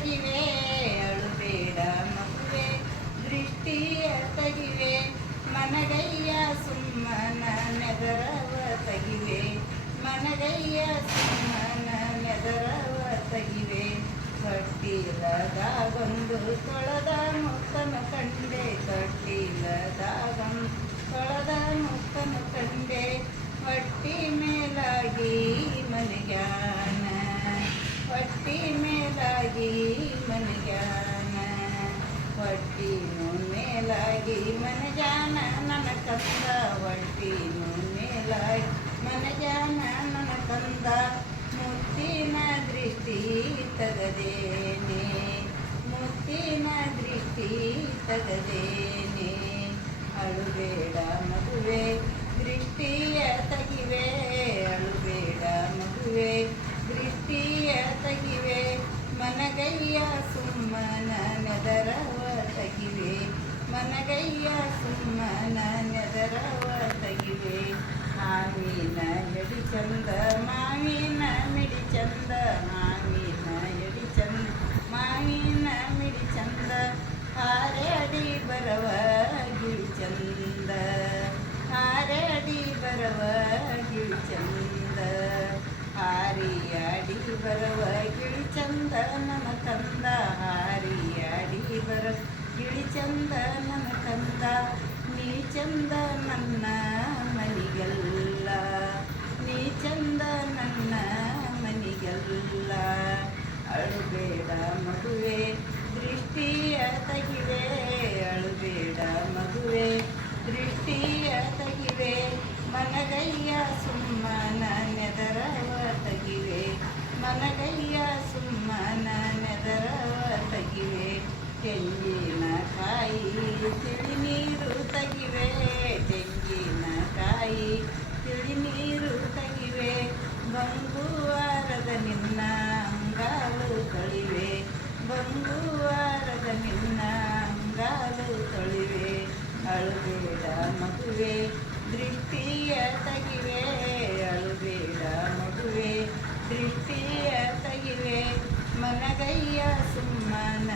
ತಗಿವೆ ಅಳುಬೇಡ ಮಗುವೆ ದೃಷ್ಟಿಯ ತಗಿವೆ ಮನಗಯ್ಯ ಸುಮ್ಮನ ನೆದರವ ತಗಿವೆ ಮನಗಯ್ಯ ಸುಮ್ಮನ ನೆದರವ ತಗಿವೆ ತೊಟ್ಟಿಲದಾಗೊಂದು ತೊಳೆದ ಮುತ್ತನು ಕಂಡೆ ತೊಟ್ಟಿಲದಾಗೊಂದು ತೊಳೆದ ಮುತ್ತನು ಕಂಡೆ ಹೊಟ್ಟಿ ಮೇಲಾಗಿ ಮನಗ್ಯಾನ ಹೊಟ್ಟಿ ಮೇಲಾಗಿ ಮನಗ್ಯಾನ ಹೊಟ್ಟಿನೂ ಮೇಲಾಗಿ ಮನಗ್ಯಾನ ನನ್ನ ಕಂದ ಹೊಟ್ಟಿನೂ ಮೇಲಾಗಿ ಮನಗ್ಯಾನ ನನ್ನ ಕಂದ ಮುತ್ತಿನ ದೃಷ್ಟಿ ತಗದೇನೆ ಮುತ್ತಿನ ದೃಷ್ಟಿ ತಗದೇನೆ ಅಳುಬೇಡ ಮಗುವೆ ದೃಷ್ಟಿಯ ತಗಿವೆ ಅಳುಬೇಡ ಮಗುವೆ ದೃಷ್ಟಿಯ ತಗಿವೆ ಮನಗಯ್ಯ ಸುಮ್ಮನ ನೆದರವ ತಗಿವೆ ಮನಗಯ್ಯ ಸುಮ್ಮನ ನೆದರವ ತಗಿವೆ ಮಾವಿನ ಎಡಿ ಚಂದ ಮಾವಿನ ಮಿಡಿ ಚಂದ ಮಾವಿನ ಎಡಿ ಚಂದ ಮಾವಿನ ಮಿಡಿ ಚಂದ ಹಾರಡಿ ಬರವ ಗಿಳಿ ಚಂದ ಹಾರಡಿ ಬರವ ಗಿಳಿ ಚಂದ ಹಾರಿಯಾಡಿ ಬರವ ಗಿಳಿ ಚಂದ ನನ್ನ ಕಂದ ಹಾರಿಯಾಡಿ ಬರ ಗಿಳಿ ಚಂದ ನನ್ನ ಕಂದ ನೀ ಚಂದ ನನ್ನ ಮನಿಗೆಲ್ಲ ನೀ ಚಂದ ನನ್ನ ಮನಿಗೆಲ್ಲ ಅಳುಬೇಡ ಮಗುವೆ ದೃಷ್ಟಿಯ ತಗಿವೆ ಅಳುಬೇಡ ಮಗುವೆ ದೃಷ್ಟಿಯ ತಗಿವೆ ಮನಗಯ್ಯ ಸುಮ್ಮನ ನೆದರವ ತಗಿವೆ ಮನಗಯ್ಯ ಸುಮ್ಮನ ನೆದರವ ತಗಿವೆ ತೆಂಗಿನಕಾಯಿ ತಿಳಿ ನೀರು ತಗಿವೆ ತೆಂಗಿನಕಾಯಿ ತಿಳಿ ನೀರು ತಗಿವೆ ಬಂಗುವಾರದ ನಿನ್ನ ಅಂಗಾಲು ತೊಳಿವೆ ಬಂಗುವಾರದ ನಿನ್ನ ಅಂಗಾಲು ತೊಳಿವೆ ಅಳುಬೇಡ ಮಗುವೆ ದೃಷ್ಟಿಯ ತಗಿವೆ ಅಳುಬೇಡ ಮಗುವೆ ದೃಷ್ಟಿಯ ತಗಿವೆ ಮನಗಯ್ಯ ಸುಮ್ಮನ